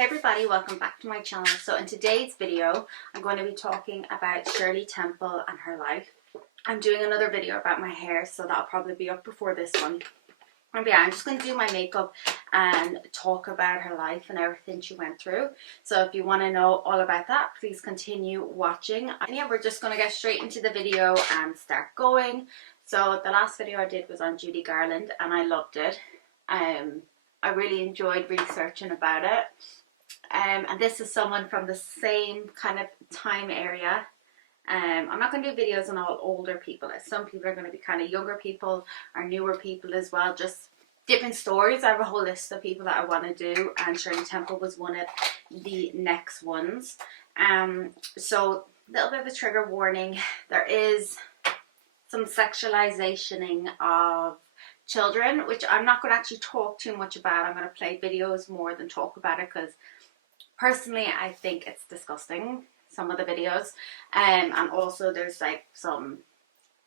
Hey everybody, welcome back to my channel. So in today's video, I'm going to be talking about Shirley Temple and her life. I'm doing another video about my hair, so that'll probably be up before this one. And yeah, I'm just going to do my makeup and talk about her life and everything she went through. So if you want to know all about that, please continue watching. And yeah, we're just going to get straight into the video and start going. So the last video I did was on Judy Garland and I loved it. I really enjoyed researching about it. And this is someone from the same kind of time area. I'm not going to do videos on all older people. Some people are going to be kind of younger people or newer people as well, just different stories. I have a whole list of people that I want to do, and Shirley Temple was one of the next ones. So a little bit of a trigger warning. There is some sexualizationing of children, which I'm not going to actually talk too much about. I'm going to play videos more than talk about it, because personally I think it's disgusting, some of the videos. And also there's like some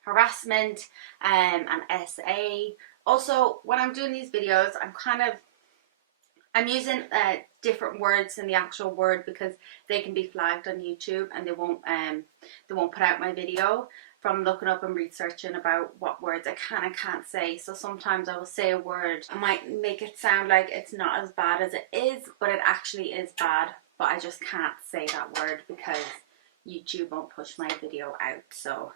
harassment and SA. Also, when I'm doing these videos, I'm using different words than the actual word, because they can be flagged on YouTube and they won't put out my video from looking up and researching about what words I can and can't say. So sometimes I will say a word, I might make it sound like it's not as bad as it is, but it actually is bad, but I just can't say that word because YouTube won't push my video out. So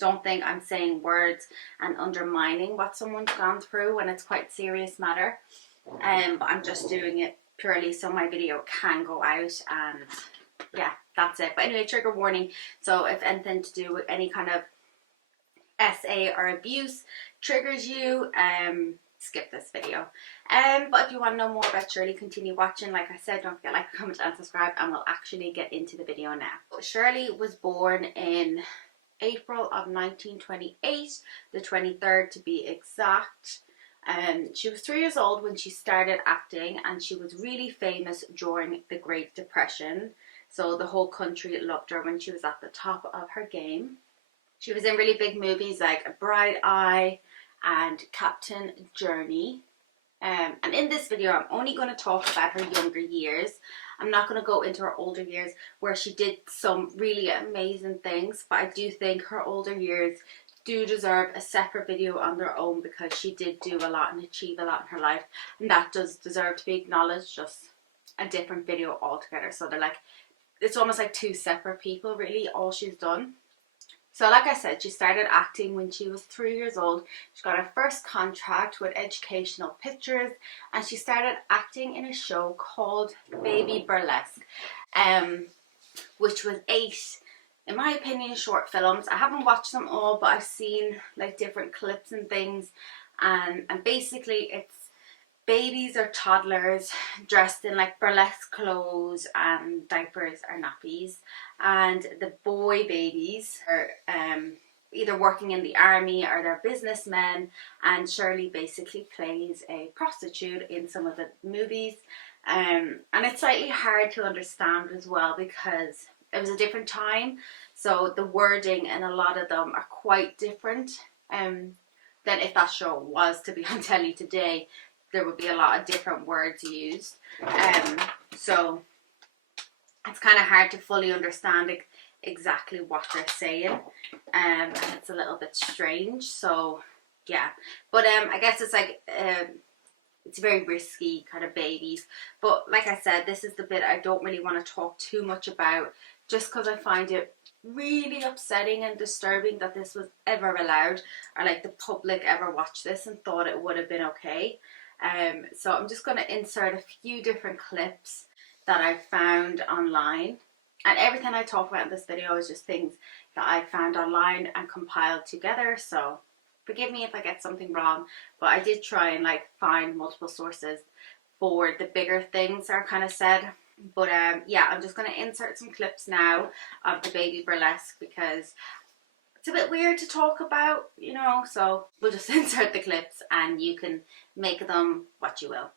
don't think I'm saying words and undermining what someone's gone through when it's quite a serious matter. But I'm just doing it purely so my video can go out, and yeah, that's it. But anyway, trigger warning. So if anything to do with any kind of SA or abuse triggers you, skip this video. But if you want to know more about Shirley, continue watching. Like I said, don't forget to like, comment and subscribe, and we'll actually get into the video now. Shirley was born in April of 1928, the 23rd to be exact. She was 3 years old when she started acting, and she was really famous during the Great Depression. So the whole country loved her when she was at the top of her game. She was in really big movies like A Bright Eye and Captain Journey. And in this video, I'm only going to talk about her younger years. I'm not going to go into her older years where she did some really amazing things, but I do think her older years do deserve a separate video on their own, because she did do a lot and achieve a lot in her life, and that does deserve to be acknowledged. Just a different video altogether. So they're like, it's almost like two separate people really, all she's done. So like I said, she started acting when she was 3 years old. She got her first contract with Educational Pictures, and she started acting in a show called Baby Burlesque, which was 8, in my opinion, short films. I haven't watched them all, but I've seen like different clips and things, and basically it's babies or toddlers dressed in like burlesque clothes and diapers or nappies, and the boy babies are either working in the army or they're businessmen, and Shirley basically plays a prostitute in some of the movies. And it's slightly hard to understand as well, because it was a different time, so the wording in a lot of them are quite different than if that show was to be on telly today. There would be a lot of different words used, so it's kind of hard to fully understand exactly what they're saying, and it's a little bit strange. So yeah, but I guess it's like it's very risky kind of babies. But like I said, this is the bit I don't really want to talk too much about, just because I find it really upsetting and disturbing that this was ever allowed, or like the public ever watched this and thought it would have been okay. So I'm just going to insert a few different clips that I found online, and everything I talk about in this video is just things that I found online and compiled together. So forgive me if I get something wrong, but I did try and like find multiple sources for the bigger things that are kind of said. But yeah, I'm just going to insert some clips now of the Baby Burlesque, because it's a bit weird to talk about, you know, so we'll just insert the clips and you can make them what you will.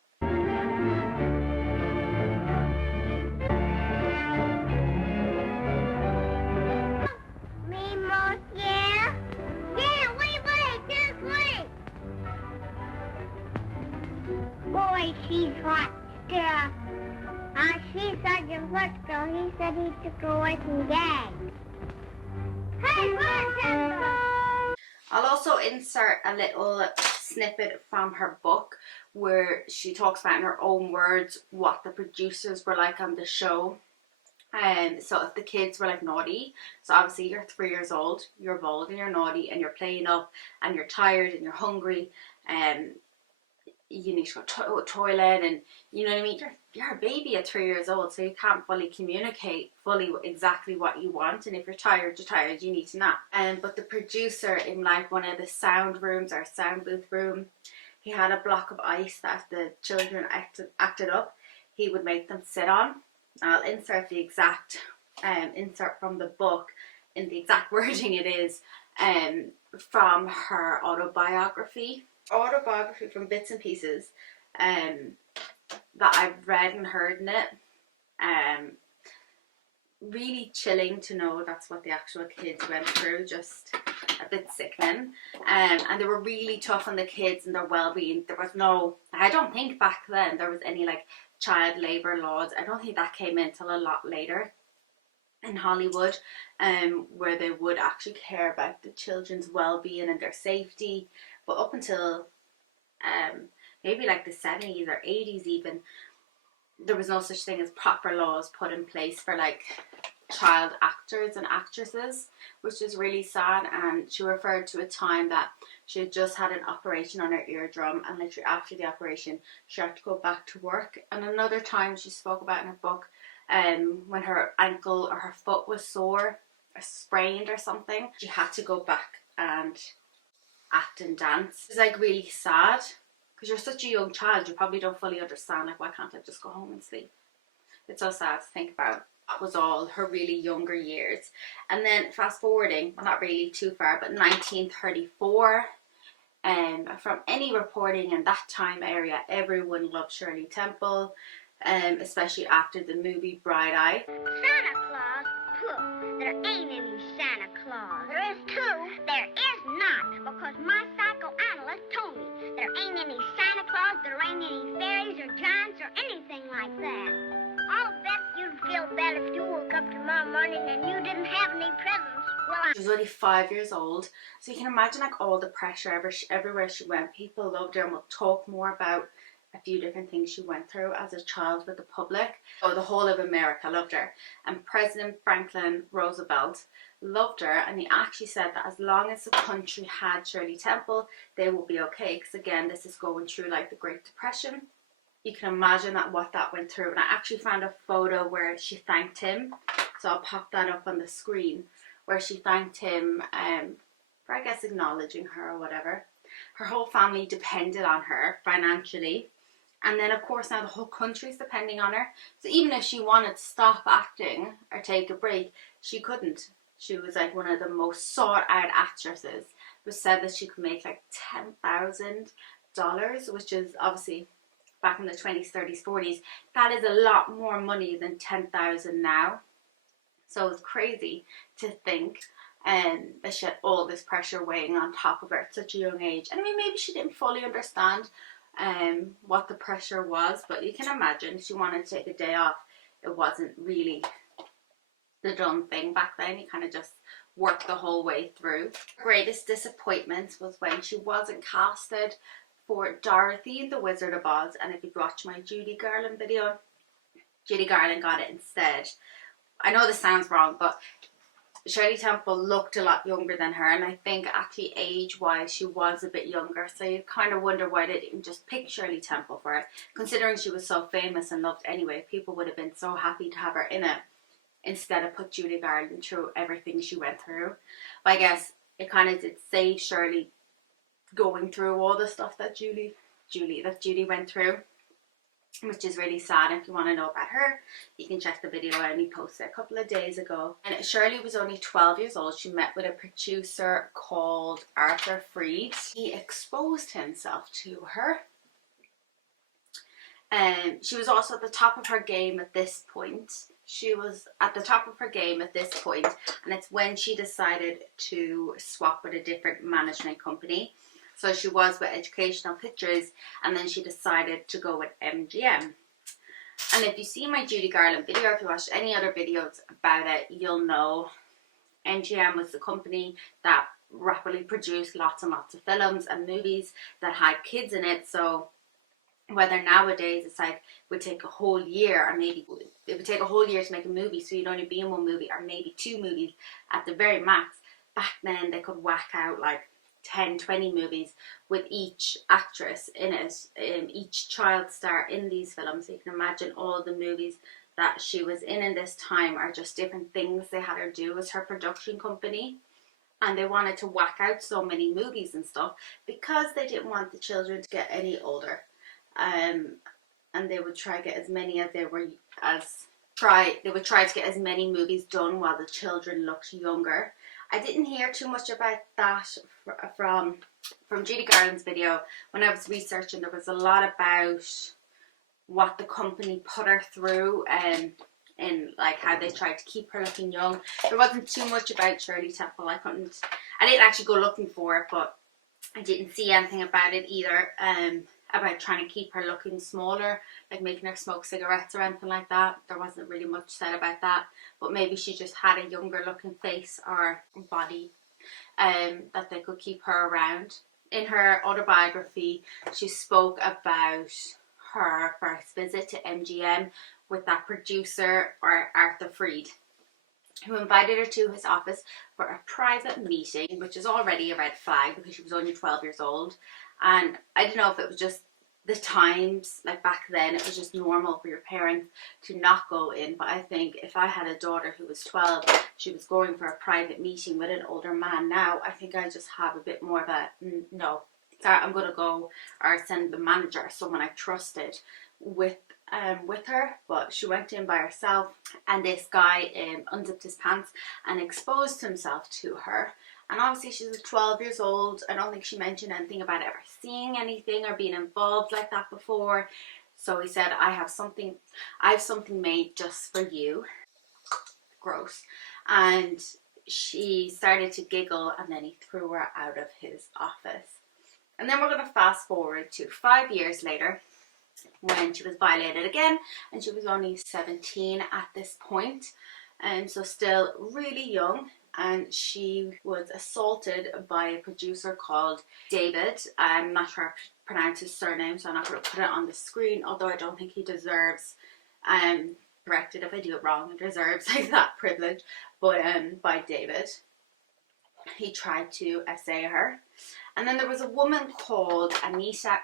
Boy, she's hot. Yeah. I in Portugal. He said he took her away from gangs. Hey, bartender! I'll also insert a little snippet from her book where she talks about in her own words what the producers were like on the show. So if the kids were like naughty, so obviously you're 3 years old, you're bold and you're naughty and you're playing up and you're tired and you're hungry and you need to go to the toilet, and you know what I mean, you're a baby at 3 years old, so you can't fully communicate fully exactly what you want, and if you're tired, you need to nap. But the producer in like one of the sound rooms or sound booth room, he had a block of ice that if the children acted up, he would make them sit on. I'll insert the exact insert from the book in the exact wording it is from her autobiography from bits and pieces that I've read and heard in it. Really chilling to know that's what the actual kids went through, just a bit sickening. And they were really tough on the kids and their well-being. There was no, I don't think back then there was any like child labour laws. I don't think that came in till a lot later in Hollywood, where they would actually care about the children's well-being and their safety. But up until maybe like the 70s or 80s even, there was no such thing as proper laws put in place for like child actors and actresses, which is really sad. And she referred to a time that she had just had an operation on her eardrum, and literally after the operation she had to go back to work. And another time she spoke about in her book when her ankle or her foot was sore or sprained or something, she had to go back and act and dance. It's like really sad because you're such a young child, you probably don't fully understand like, why can't I just go home and sleep? It's so sad to think about. That was all her really younger years. And then fast forwarding, well, not really too far, but 1934, from any reporting in that time area, everyone loved Shirley Temple, especially after the movie Bright Eye. Santa Claus? Pooh, there ain't any Santa Claus. There is too. There is not, because my psychoanalyst told me there ain't any Santa Claus, there ain't any fairies or giants or anything like that. I'll bet you'd feel better if you woke up tomorrow morning and you didn't have any presents. Well, She was only 5 years old, so you can imagine like all the pressure everywhere she went. People loved her, and we'll talk more about a few different things she went through as a child with the public. So the whole of America loved her, and President Franklin Roosevelt loved her, and he actually said that as long as the country had Shirley Temple, they would be okay, because again, this is going through like the Great Depression. You can imagine that what that went through. And I actually found a photo where she thanked him, so I'll pop that up on the screen, where she thanked him for, I guess, acknowledging her or whatever. Her whole family depended on her financially, and then of course now the whole country's depending on her. So even if she wanted to stop acting or take a break, she couldn't. She was like one of the most sought out actresses. It was said that she could make like $10,000, which is obviously back in the 20s, 30s, 40s, that is a lot more money than 10,000 now. So it's crazy to think that she had all this pressure weighing on top of her at such a young age. And I mean, maybe she didn't fully understand what the pressure was, but you can imagine if she wanted to take a day off, it wasn't really the done thing back then. You kind of just worked the whole way through. Her greatest disappointment was when she wasn't casted for Dorothy and the Wizard of Oz, and if you've watched my Judy Garland video, Judy Garland got it instead. I know this sounds wrong, but Shirley Temple looked a lot younger than her, and I think actually age-wise she was a bit younger, so you kind of wonder why they didn't just pick Shirley Temple for it, considering she was so famous and loved anyway. People would have been so happy to have her in it, instead of put Judy Garland through everything she went through. But I guess it kind of did save Shirley going through all the stuff that Judy went through, which is really sad. If you want to know about her, you can check the video I only posted a couple of days ago. And Shirley was only 12 years old. She met with a producer called Arthur Freed. He exposed himself to her. She was also at the top of her game at this point. And it's when she decided to swap with a different management company. So she was with Educational Pictures, and then she decided to go with MGM. And if you see my Judy Garland video, if you watched any other videos about it, you'll know MGM was the company that rapidly produced lots and lots of films and movies that had kids in it. So whether nowadays it's like it would take a whole year, or maybe it would take a whole year to make a movie, so you'd only be in one movie or maybe two movies at the very max. Back then they could whack out like 10-20 movies with each actress in it, each child star in these films. So you can imagine all the movies that she was in this time are just different things they had her do as her production company. And they wanted to whack out so many movies and stuff because they didn't want the children to get any older. And they would try to get as many as they would try to get as many movies done while the children looked younger. I didn't hear too much about that from Judy Garland's video. When I was researching, there was a lot about what the company put her through and in like how they tried to keep her looking young. There wasn't too much about Shirley Temple. I didn't actually go looking for it, but I didn't see anything about it either. About trying to keep her looking smaller, like making her smoke cigarettes or anything like that. There wasn't really much said about that, but maybe she just had a younger looking face or body that they could keep her around. In her autobiography, she spoke about her first visit to MGM with that producer, or Arthur Freed, who invited her to his office for a private meeting, which is already a red flag because she was only 12 years old. And I don't know if it was just the times, like back then it was just normal for your parents to not go in, but I think if I had a daughter who was 12, she was going for a private meeting with an older man now, I think I just have a bit more of a no, sorry, I'm gonna go, or send the manager or someone I trusted with her. But she went in by herself, and this guy unzipped his pants and exposed himself to her. And obviously she's 12 years old. I don't think she mentioned anything about ever seeing anything or being involved like that before. So he said, I have something made just for you. Gross. And she started to giggle, and then he threw her out of his office. And then we're going to fast forward to 5 years later, when she was violated again, and she was only 17 at this point, and so still really young. And she was assaulted by a producer called David. I'm not sure how to pronounce his surname, so I'm not going to put it on the screen, although I don't think he deserves, corrected if I do it wrong, he deserves like that privilege, but by David. He tried to assay her. And then there was a woman called Anita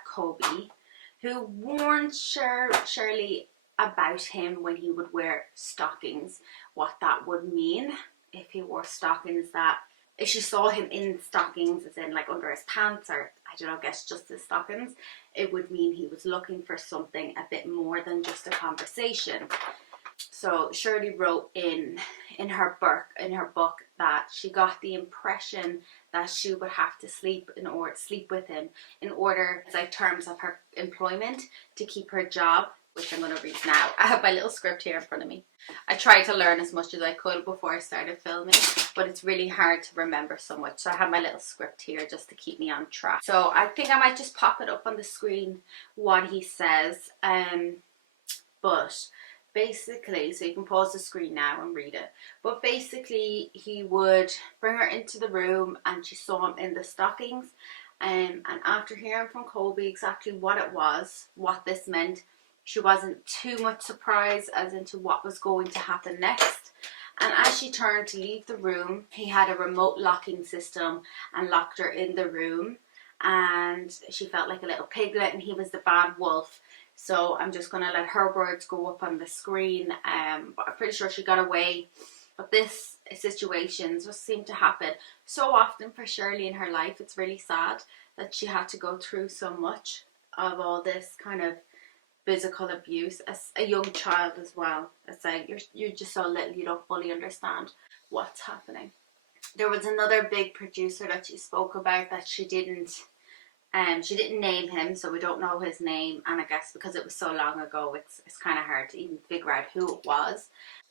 who warned Shirley about him when he would wear stockings, what that would mean if he wore stockings, that if she saw him in stockings, as in like under his pants, or I don't know, I guess just his stockings, it would mean he was looking for something a bit more than just a conversation. So Shirley wrote in her book that she got the impression that she would have to sleep with him in order, like terms of her employment, to keep her job, which I'm going to read now. I have my little script here in front of me. I tried to learn as much as I could before I started filming, but it's really hard to remember so much. So I have my little script here just to keep me on track. So I think I might just pop it up on the screen what he says. But basically, so you can pause the screen now and read it. But basically, he would bring her into the room and she saw him in the stockings. And after hearing from Colby exactly what it was, what this meant, she wasn't too much surprised as into what was going to happen next. And as she turned to leave the room, he had a remote locking system and locked her in the room. And she felt like a little piglet, and he was the bad wolf. So I'm just going to let her words go up on the screen. But I'm pretty sure she got away. But this situation just seemed to happen so often for Shirley in her life. It's really sad that she had to go through so much of all this kind of physical abuse as a young child as well. It's like you're just so little, you don't fully understand what's happening. There was another big producer that she spoke about that she didn't name him, so we don't know his name, and I guess because it was so long ago, it's kind of hard to even figure out who it was.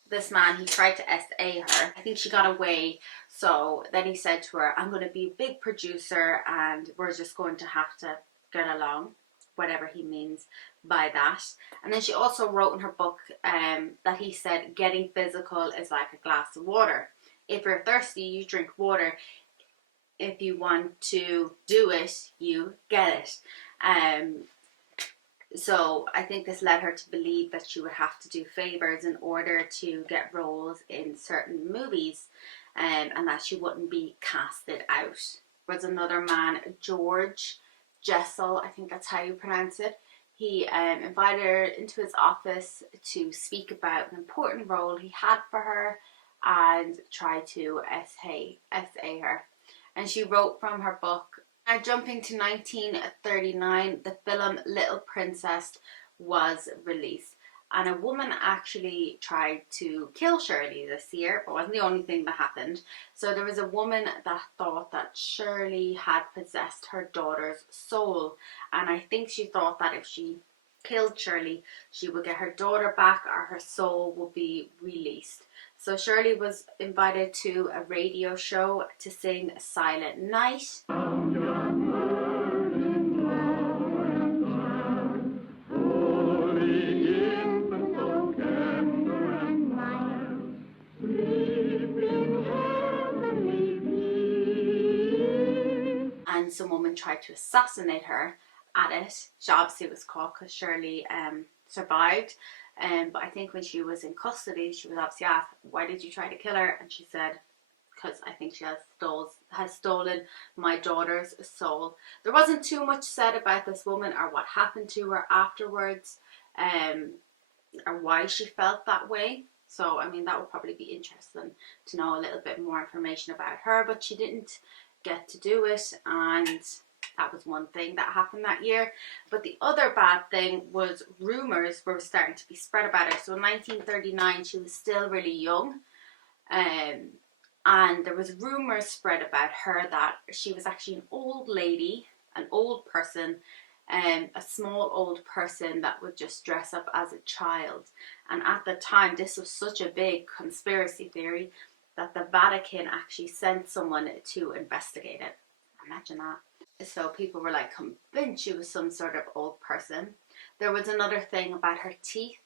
This man, he tried to SA her. I think she got away, so then he said to her, I'm going to be a big producer and we're just going to have to get along. whatever he means by that. And then she also wrote in her book that he said getting physical is like a glass of water. If you're thirsty, you drink water. If you want to do it, you get it. So I think this led her to believe that she would have to do favors in order to get roles in certain movies, and that she wouldn't be casted out. There was another man, George Jessel, I think that's how you pronounce it. He invited her into his office to speak about an important role he had for her and tried to essay her. And she wrote from her book. Now jumping to 1939, the film Little Princess was released. And a woman actually tried to kill Shirley this year, but it wasn't the only thing that happened. So there was a woman that thought that Shirley had possessed her daughter's soul. And I think she thought that if she killed Shirley, she would get her daughter back or her soul would be released. So Shirley was invited to a radio show to sing Silent Night. And some woman tried to assassinate her at it. She obviously was caught because Shirley survived. But I think when she was in custody, she was obviously asked, why did you try to kill her? And she said, because I think she has stolen my daughter's soul. There wasn't too much said about this woman or what happened to her afterwards, or why she felt that way. So, I mean, that would probably be interesting to know a little bit more information about her, but she didn't get to do it, and that was one thing that happened that year. But the other bad thing was rumours were starting to be spread about her. So in 1939, she was still really young, and there was rumours spread about her that she was actually an old lady, an old person, a small old person that would just dress up as a child. And at the time, this was such a big conspiracy theory that the Vatican actually sent someone to investigate it. Imagine that. So people were like convinced she was some sort of old person. There was another thing about her teeth,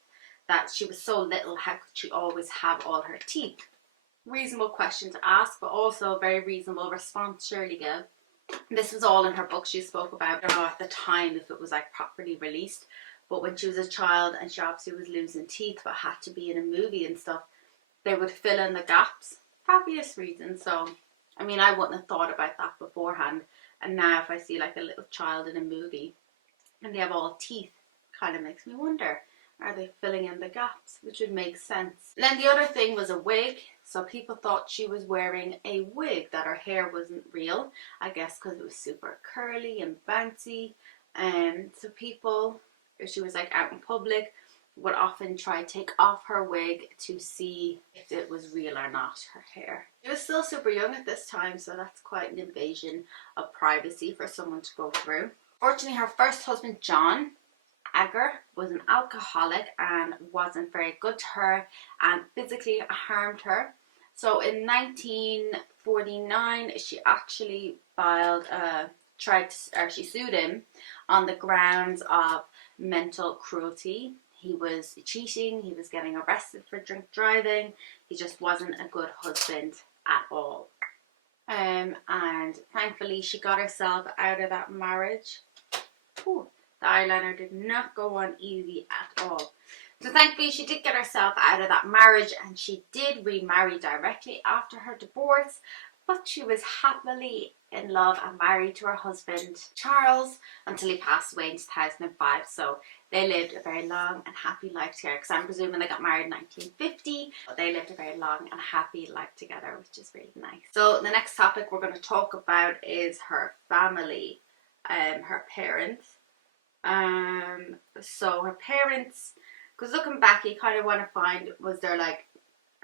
that she was so little, how could she always have all her teeth? Reasonable question to ask, but also a very reasonable response Shirley gave. This was all in her book she spoke about. I don't know at the time if it was like properly released, but when she was a child and she obviously was losing teeth but had to be in a movie and stuff, they would fill in the gaps for obvious reasons. So, I mean, I wouldn't have thought about that beforehand. And now if I see like a little child in a movie and they have all teeth, kind of makes me wonder, are they filling in the gaps? Which would make sense. And then the other thing was a wig. So people thought she was wearing a wig, that her hair wasn't real. I guess because it was super curly and bouncy. And so people, if she was like out in public, would often try to take off her wig to see if it was real or not, her hair. She was still super young at this time, so that's quite an invasion of privacy for someone to go through. Fortunately, her first husband, John Agar, was an alcoholic and wasn't very good to her and physically harmed her. So in 1949, she actually she sued him on the grounds of mental cruelty. He was cheating, he was getting arrested for drink driving, he just wasn't a good husband at all. And thankfully she got herself out of that marriage. Ooh, the eyeliner did not go on easy at all. So thankfully she did get herself out of that marriage, and she did remarry directly after her divorce, but she was happily in love and married to her husband Charles until he passed away in 2005. So they lived a very long and happy life together, because I'm presuming they got married in 1950, but they lived a very long and happy life together, which is really nice. So the next topic we're going to talk about is her family, her parents. So her parents, because looking back you kind of want to find, was there like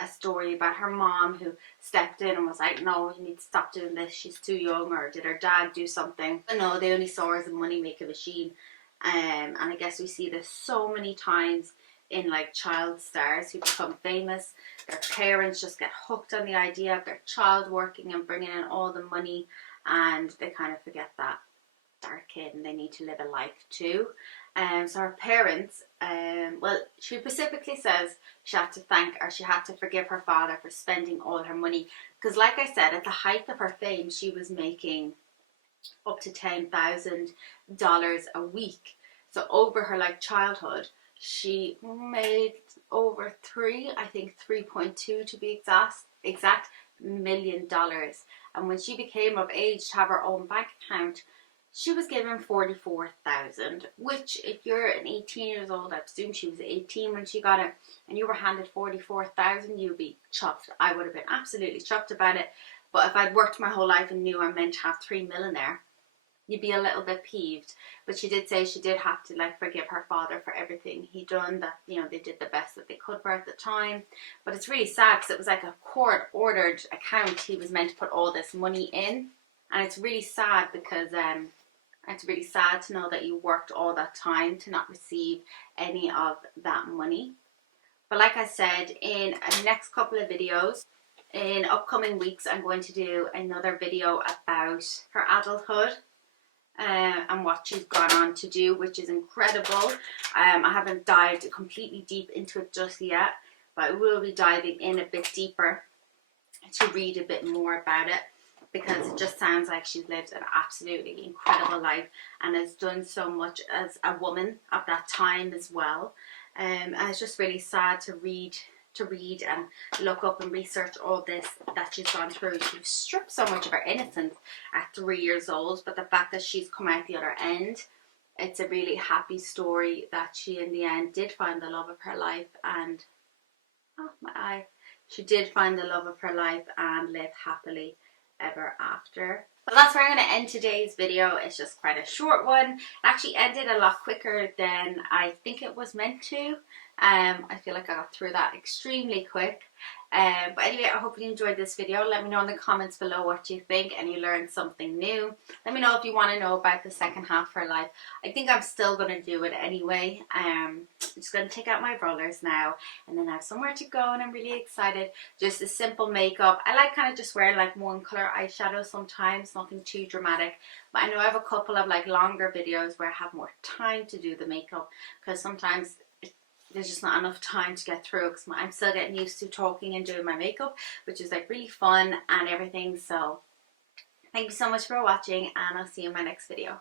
a story about her mom who stepped in and was like, no, you need to stop doing this, she's too young, or did her dad do something? But no, they only saw her as a money making machine. And I guess we see this so many times in like child stars who become famous. Their parents just get hooked on the idea of their child working and bringing in all the money, and they kind of forget that they're a kid and they need to live a life too. So her parents, well, she specifically says she had to thank, or she had to forgive her father for spending all her money. Because like I said, at the height of her fame, she was making up to $10,000 a week. So over her like childhood, she made over I think 3.2 to be exact $1,000,000. And when she became of age to have her own bank account, she was given 44,000, which if you're an 18 years old, I presume she was 18 when she got it, and you were handed 44,000, you'd be chuffed. I would have been absolutely chuffed about it. But if I'd worked my whole life and knew I meant to have 3 million there, you'd be a little bit peeved. But she did say she did have to like forgive her father for everything he done, that, you know, they did the best that they could for her at the time. But it's really sad because it was like a court ordered account he was meant to put all this money in, and it's really sad because it's really sad to know that you worked all that time to not receive any of that money. But like I said, in the next couple of videos, in upcoming weeks, I'm going to do another video about her adulthood and what she's gone on to do, which is incredible. I haven't dived completely deep into it just yet, but I will be diving in a bit deeper to read a bit more about it, because it just sounds like she's lived an absolutely incredible life and has done so much as a woman of that time as well. And it's just really sad to read and look up and research all this that she's gone through. She was stripped so much of her innocence at 3 years old, but the fact that she's come out the other end, it's a really happy story that she in the end did find the love of her life, and she did find the love of her life and live happily ever after. But that's where I'm going to end today's video. It's just quite a short one. It actually ended a lot quicker than I think it was meant to. I feel like I got through that extremely quick. But anyway, I hope you enjoyed this video. Let me know in the comments below what you think and you learned something new. Let me know if you want to know about the second half of her life. I think I'm still going to do it anyway. I'm just going to take out my rollers now, and then I have somewhere to go, and I'm really excited. Just a simple makeup. I like kind of just wearing like one color eyeshadow sometimes, nothing too dramatic. But I know I have a couple of like longer videos where I have more time to do the makeup, because sometimes there's just not enough time to get through, because I'm still getting used to talking and doing my makeup, which is like really fun and everything. So thank you so much for watching, and I'll see you in my next video.